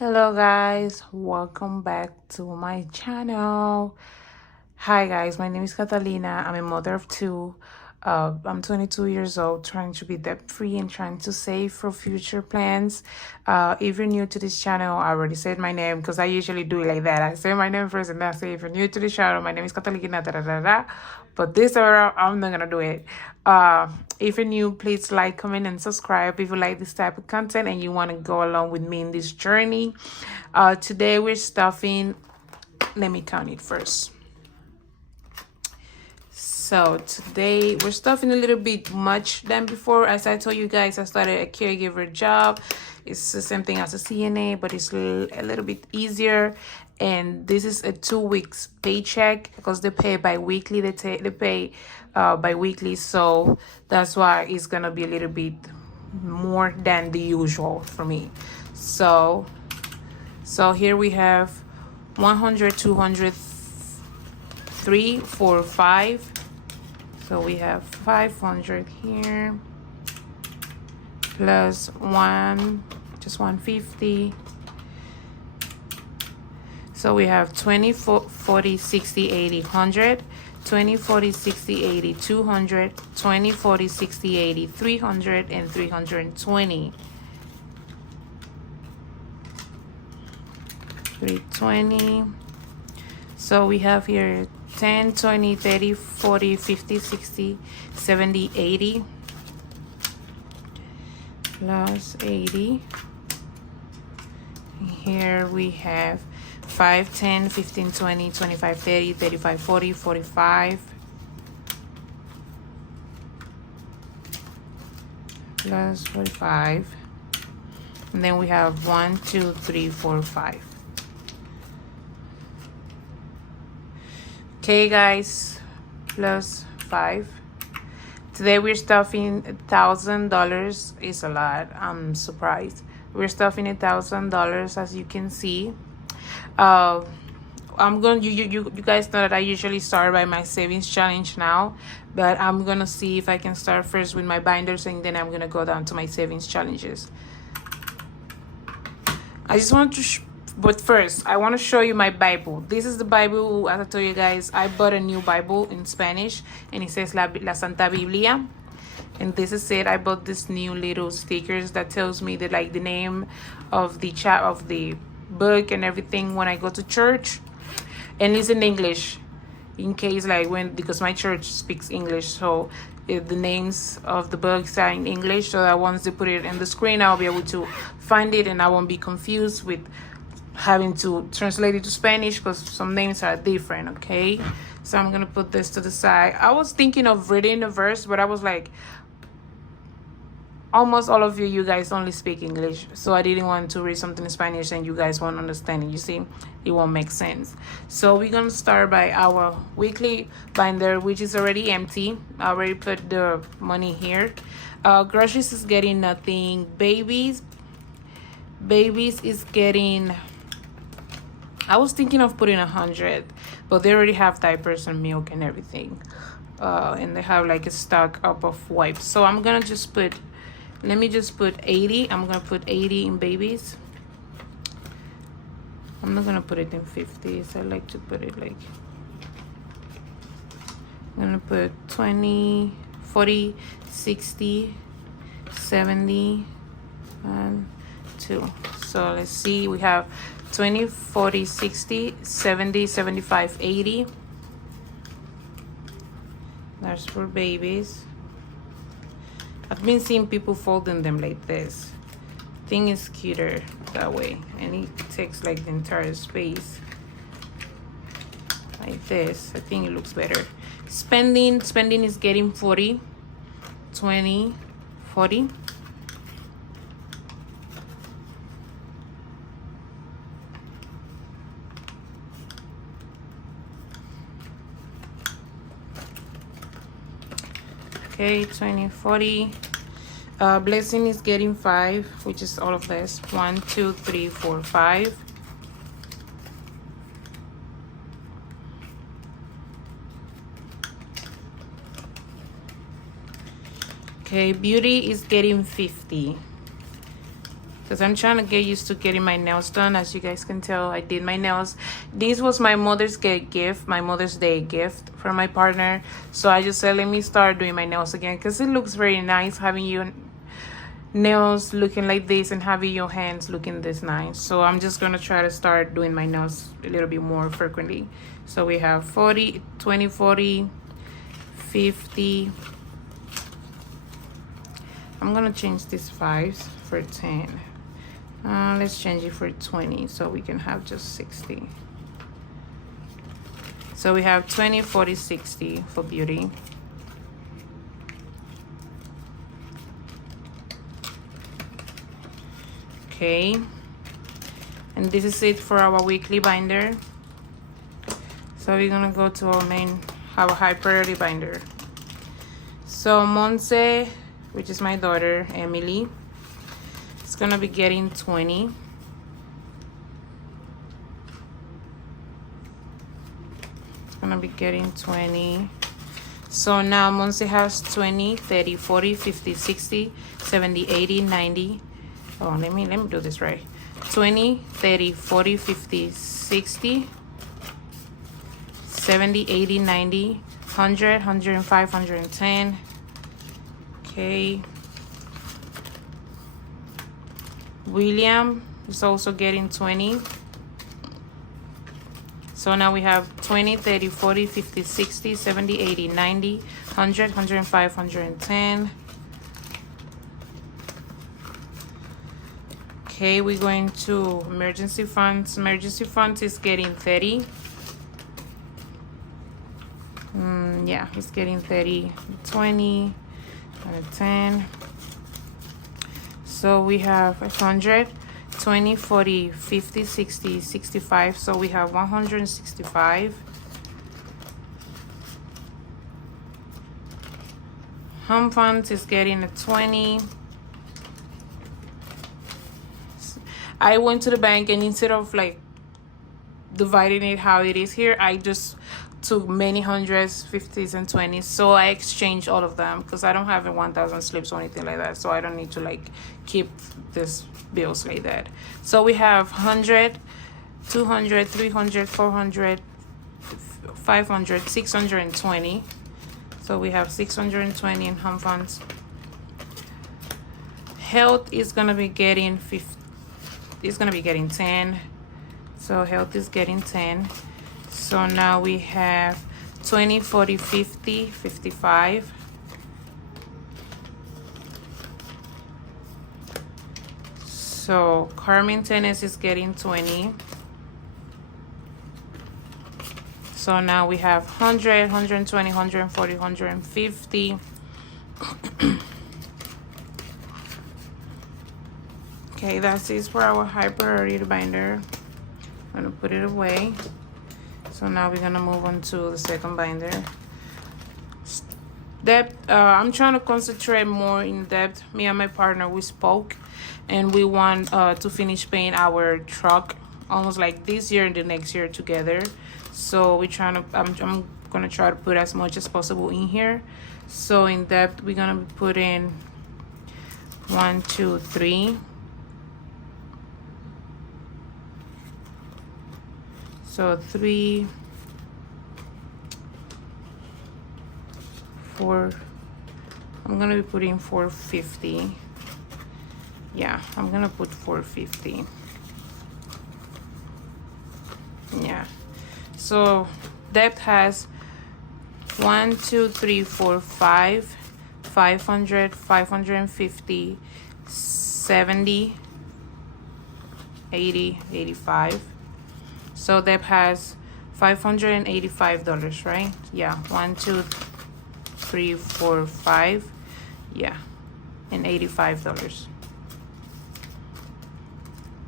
Hello guys, welcome back to my channel. Hi guys, my name is Catalina. I'm a mother of two. I'm 22 years old, trying to be debt free and trying to save for future plans. If you're new to this channel, I already said my name because I usually do it like that. I say my name first and then I say, if you're new to the channel, my name is Catalina, da da da da. But this time I'm not gonna do it. If you're new, please like, comment, and subscribe if you like this type of content and you want to go along with me in this journey. Today we're stuffing, let me count it first. So today we're stuffing a little bit much than before. As I told you guys, I started a caregiver job. It's the same thing as a CNA, but it's a little bit easier. And this is a 2 weeks paycheck because they pay bi-weekly. They pay bi-weekly, so that's why it's gonna be a little bit more than the usual for me. So here we have 100, 200, 3, 4, 5. So we have 500 here plus 1, just 150. So we have 20, 40, 60, 80, 100, 20, 40, 60, 80, 200, 20, 40, 60, 80, 300, and 320. 320. So we have here 10, 20, 30, 40, 50, 60, 70, 80. Plus 80. Here we have 5, 10, 15, 20, 25, 30, 35, 40, 45. Plus 45. And then we have 1, 2, 3, 4, 5. Okay, guys, plus 5. Today we're stuffing $1,000. It's a lot. I'm surprised. We're stuffing $1,000, as you can see. I'm going. You guys know that I usually start by my savings challenge now, but I'm gonna see if I can start first with my binders, and then I'm gonna go down to my savings challenges. I just want to. But first, I want to show you my Bible. This is the Bible. As I told you guys, I bought a new Bible in Spanish, and it says La Santa Biblia. And this is it. I bought this new little stickers that tells me the name of the book and everything when I go to church, and it's in English, in case because my church speaks English, so the names of the books are in English, so that once they put it in the screen, I'll be able to find it and I won't be confused with having to translate it to Spanish because some names are different. Okay, so I'm gonna put this to the side. I was thinking of reading a verse, but I was like, almost all of you guys only speak English, so I didn't want to read something in Spanish and you guys won't understand it. You see, it won't make sense. So we're gonna start by our weekly binder, which is already empty. I already put the money here. Groceries is getting nothing. Babies is getting, I was thinking of putting 100, but they already have diapers and milk and everything, and they have like a stock up of wipes. So I'm gonna just put, let me just put 80. I'm gonna put 80 in babies. I'm not gonna put it in 50s. I like to put it like, I'm gonna put 20, 40, 60, 70, and 2. So let's see, we have 20, 40, 60, 70, 75, 80. That's for babies. I've been seeing people folding them like this. Thing is cuter that way, and it takes like the entire space like this. I think it looks better. Spending is getting 40, 20, 40. Okay, 20, 40. Blessing is getting 5, which is all of this. 1, 2, 3, 4, 5. Okay, Beauty is getting 50. because I'm trying to get used to getting my nails done. As you guys can tell, I did my nails. This was my Mother's Day gift from my partner. So I just said, let me start doing my nails again, because it looks very nice having your nails looking like this and having your hands looking this nice. So I'm just gonna try to start doing my nails a little bit more frequently. So we have 40, 20, 40, 50. I'm gonna change these 5s for 10. Let's change it for 20 so we can have just 60. So we have 20, 40, 60 for beauty. Okay, and this is it for our weekly binder. So we're gonna go to our high priority binder. So Monse, which is my daughter, Emily, is gonna be getting 20. It's gonna be getting 20. So now Monse has 20, 30, 40, 50, 60, 70, 80, 90. Oh, let me do this right. 20, 30, 40, 50, 60, 70, 80, 90, 100, 105, 110. Okay. William is also getting 20. So now we have 20, 30, 40, 50, 60, 70, 80, 90, 100, 105, 110. Okay, we're going to emergency funds. Emergency funds is getting 30. Yeah, it's getting 30, 20, and 10. So we have 100, 20, 40, 50, 60, 65. So we have 165. Home funds is getting a 20. I went to the bank, and instead of like dividing it how it is here, I just took many hundreds, 50s, and 20s. So I exchanged all of them because I don't have a 1,000 slips or anything like that. So I don't need to like keep this bills like that. So we have 100, 200, 300, 400, 500, 620. So we have 620 in home funds. Health is gonna be getting 50. It's gonna be getting 10. So health is getting 10. So now we have 20, 40, 50, 55. So car maintenance is getting 20. So now we have 100, 120, 140, 150. Okay, that's it for our high priority binder. I'm gonna put it away. So now we're gonna move on to the second binder. Debt, I'm trying to concentrate more in debt. Me and my partner, we spoke, and we want to finish paying our truck almost like this year and the next year together. So we're trying to, I'm gonna try to put as much as possible in here. So in debt, we're gonna be putting 1, 2, 3. So 3, 4. I'm gonna be putting 450. Yeah, I'm gonna put 450. Yeah. So debt has 1, 2, 3, 4, 5, 500, 550, 70, 80, 85. So debt has $585, right? Yeah, 1, 2, 3, 4, 5. Yeah, and $85.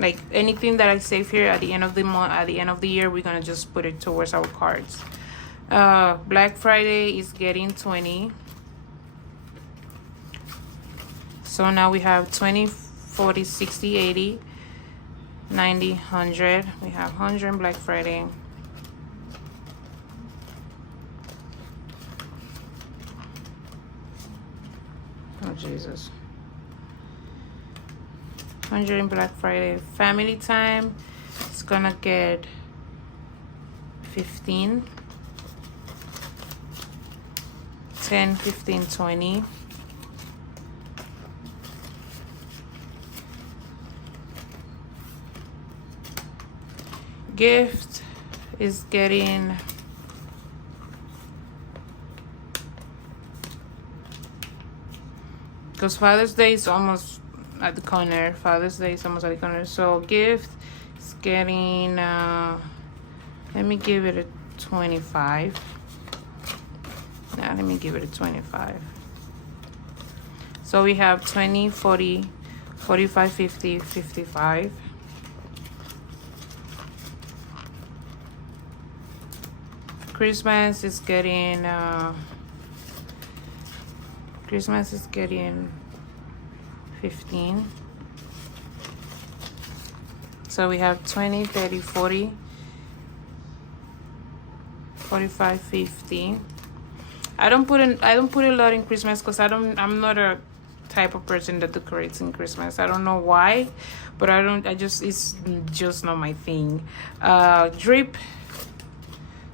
Like anything that I save here at the end of the month, at the end of the year, we're gonna just put it towards our cards. Black Friday is getting 20. So now we have 20, 40, 60, 80, 90, 100. We have 100 Black Friday. Oh, Jesus. 100 in Black Friday. Family time, it's gonna get 15. 10, 15, 20. Gift is getting because Father's Day is almost at the corner. Father's Day is almost at the corner. So gift is getting let me give it a 25. Now let me give it a 25. So we have 20, 40, 45, 50, 55. Christmas is getting 15. So we have 20, 30, 40, 45, 50. I don't put a lot in Christmas because I'm not a type of person that decorates in Christmas. I don't know why, but it's just not my thing. Drip.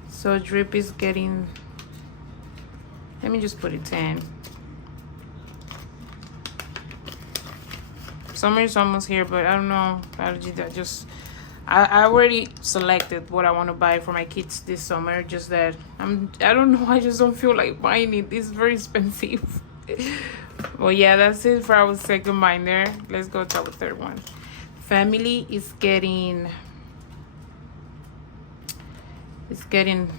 So drip is getting, let me just put it 10. Summer is almost here, but I don't know. I already selected what I want to buy for my kids this summer. Just that I don't know. I just don't feel like buying it. It's very expensive. Well, yeah, that's it for our second binder. Let's go to our third one. Family is getting. It's getting.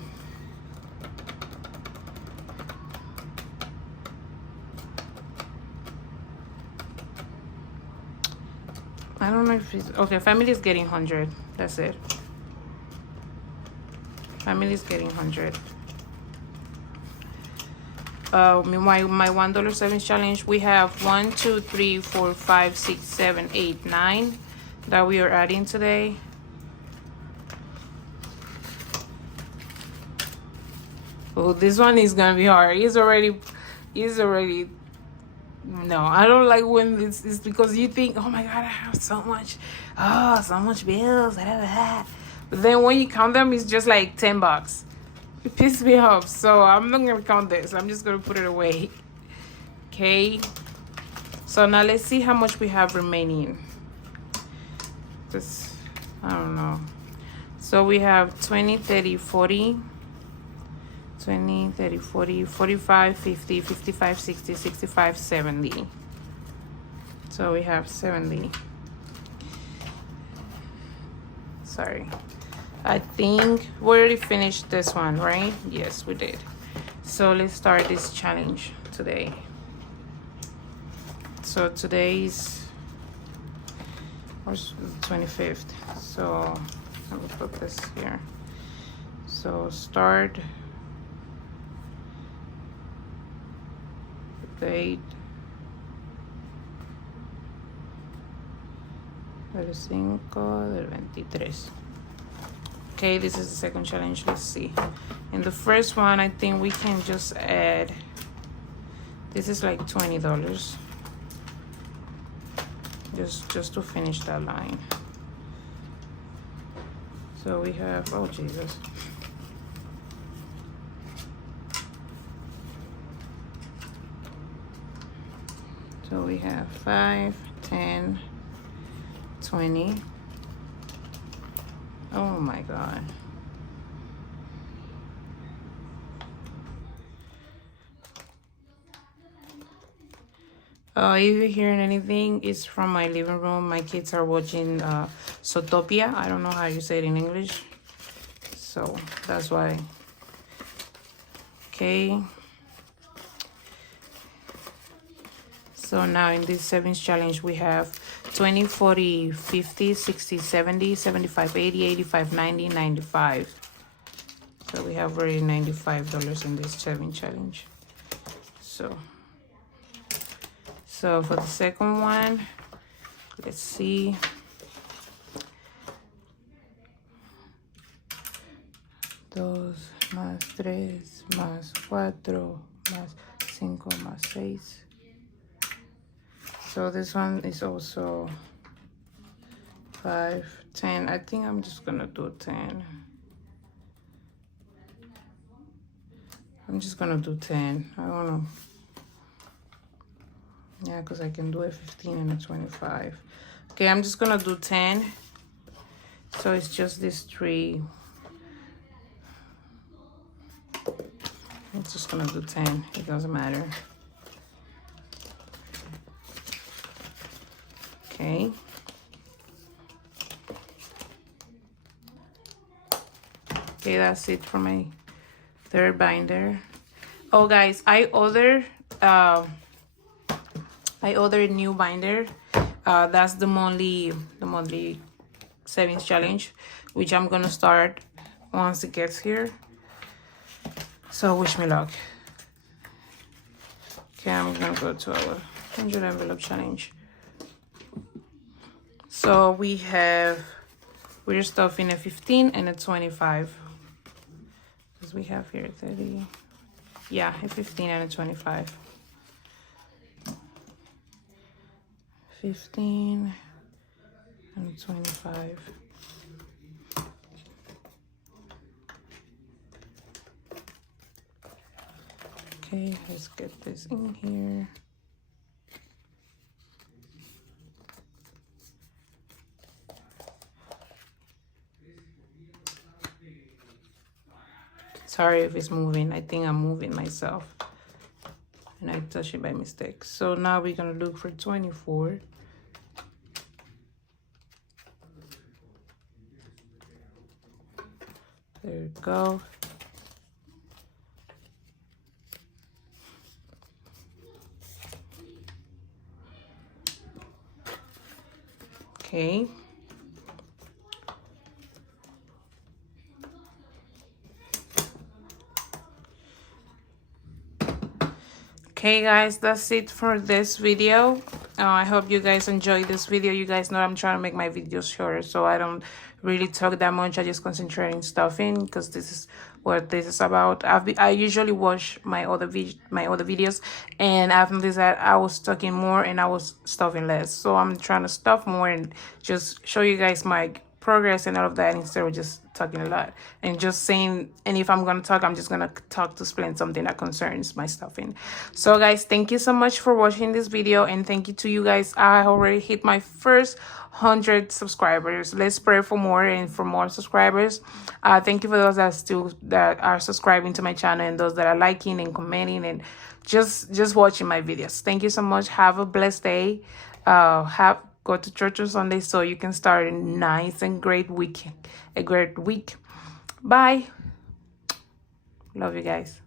I don't know if it's okay. Family is getting 100. That's it. Family is getting 100. My $1 savings challenge. We have 1, 2, 3, 4, 5, 6, 7, 8, 9 that we are adding today. Oh, this one is gonna be hard. He's already. No, I don't like when it's because you think, oh my God, I have so much bills, whatever. But then when you count them, it's just like $10. It pisses me off. So I'm not gonna count this. I'm just gonna put it away. Okay. So now let's see how much we have remaining. Just, I don't know. So we have 20, 30, 40. 20, 30, 40, 45, 50, 55, 60, 65, 70. So we have 70. Sorry. I think we already finished this one, right? Yes, we did. So let's start this challenge today. So today's 25th. So let me put this here. So start date 5 del 23. Okay, this is the second challenge. Let's see. In the first one, I think we can just add, this is like $20 just to finish that line. So we have, oh Jesus, so we have 5, 10, 20. Oh my God. If you're hearing anything, it's from my living room. My kids are watching Zootopia. I don't know how you say it in English. So that's why. Okay. So now in this savings challenge, we have 20, 40, 50, 60, 70, 75, 80, 85, 90, 95. So we have already $95 in this savings challenge. So for the second one, let's see. Dos más 3 más 4 más 5 más 6. So this one is also 5, 10. I think I'm just gonna do 10. I'm just gonna do 10. I don't know. Yeah, because I can do a 15 and a 25. Okay, I'm just gonna do 10. So it's just these 3. I'm just gonna do 10. It doesn't matter. Okay. Okay, that's it for my third binder. Oh guys, I ordered a new binder. That's the monthly savings challenge, which I'm gonna start once it gets here. So wish me luck. Okay, I'm gonna go to our 100 envelope challenge. So we're stuffing a 15 and a 25. Because we have here 30. Yeah, a 15 and a 25. 15 and 25. Okay, let's get this in here. Sorry if it's moving. I think I'm moving myself. And I touched it by mistake. So now we're gonna look for 24. There we go. Okay. Okay guys, that's it for this video. I hope you guys enjoyed this video. You guys know I'm trying to make my videos shorter, so I don't really talk that much. I just concentrate on stuffing because this is what this is about. I usually watch my other videos, and I've noticed that I was talking more and I was stuffing less. So I'm trying to stuff more and just show you guys my progress and all of that instead of just talking a lot and just saying. And if I'm gonna talk, I'm just gonna talk to explain something that concerns my stuffing. So guys, thank you so much for watching this video, and thank you to you guys. I already hit my first 100 subscribers. Let's pray for more and for more subscribers. Thank you for those that are subscribing to my channel, and those that are liking and commenting and just watching my videos. Thank you so much. Have a blessed day. Go to church on Sunday so you can start a nice and great week. Bye. Love you guys.